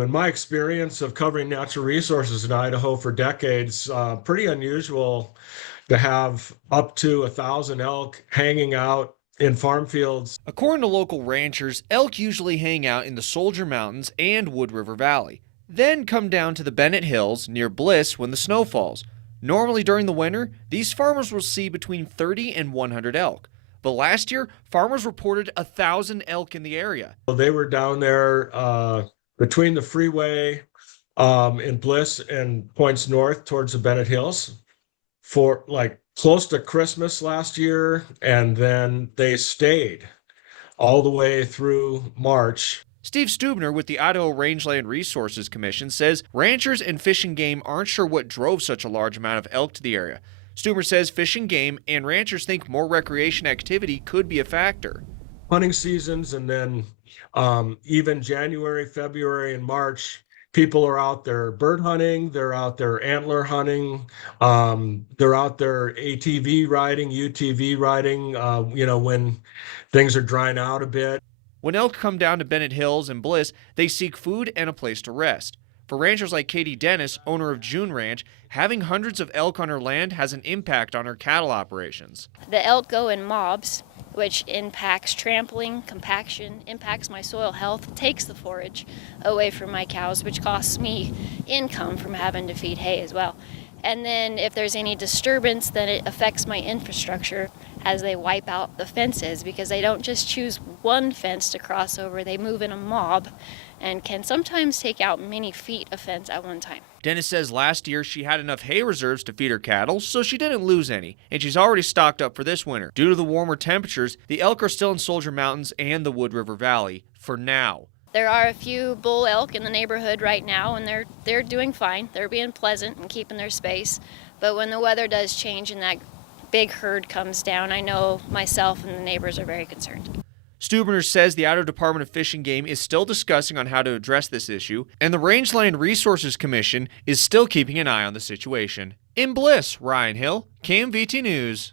In my experience of covering natural resources in Idaho for decades, pretty unusual to have up to 1,000 elk hanging out in farm fields. According to local ranchers, elk usually hang out in the Soldier Mountains and Wood River Valley, then come down to the Bennett Hills near Bliss when the snow falls. Normally during the winter, these farmers will see between 30 and 100 elk. But last year, farmers reported 1,000 elk in the area. They were down there between the freeway in Bliss and points north towards the Bennett Hills for like close to Christmas last year, and then they stayed all the way through March. Steve Stubner with the Idaho Rangeland Resources Commission says ranchers and Fish and Game aren't sure what drove such a large amount of elk to the area. Stubner says Fish and Game and ranchers think more recreation activity could be a factor. Hunting seasons, and then even January, February, and March, people are out there bird hunting, they're out there antler hunting, they're out there ATV riding, UTV riding, when things are drying out a bit. When elk come down to Bennett Hills and Bliss, they seek food and a place to rest. For ranchers like Katie Dennis, owner of June Ranch, having hundreds of elk on her land has an impact on her cattle operations. The elk go in mobs, which impacts trampling, compaction, impacts my soil health, takes the forage away from my cows, which costs me income from having to feed hay as well. And then if there's any disturbance, then it affects my infrastructure as they wipe out the fences, because they don't just choose one fence to cross over, they move in a mob and can sometimes take out many feet of fence at one time. Dennis says last year she had enough hay reserves to feed her cattle, so she didn't lose any, and she's already stocked up for this winter. Due to the warmer temperatures, the elk are still in Soldier Mountains and the Wood River Valley for now. There are a few bull elk in the neighborhood right now, and they're doing fine. They're being pleasant and keeping their space. But when the weather does change and that big herd comes down, I know myself and the neighbors are very concerned. Stubner says the Idaho Department of Fish and Game is still discussing on how to address this issue, and the Rangeland Resources Commission is still keeping an eye on the situation. In Bliss, Ryan Hill, KMVT News.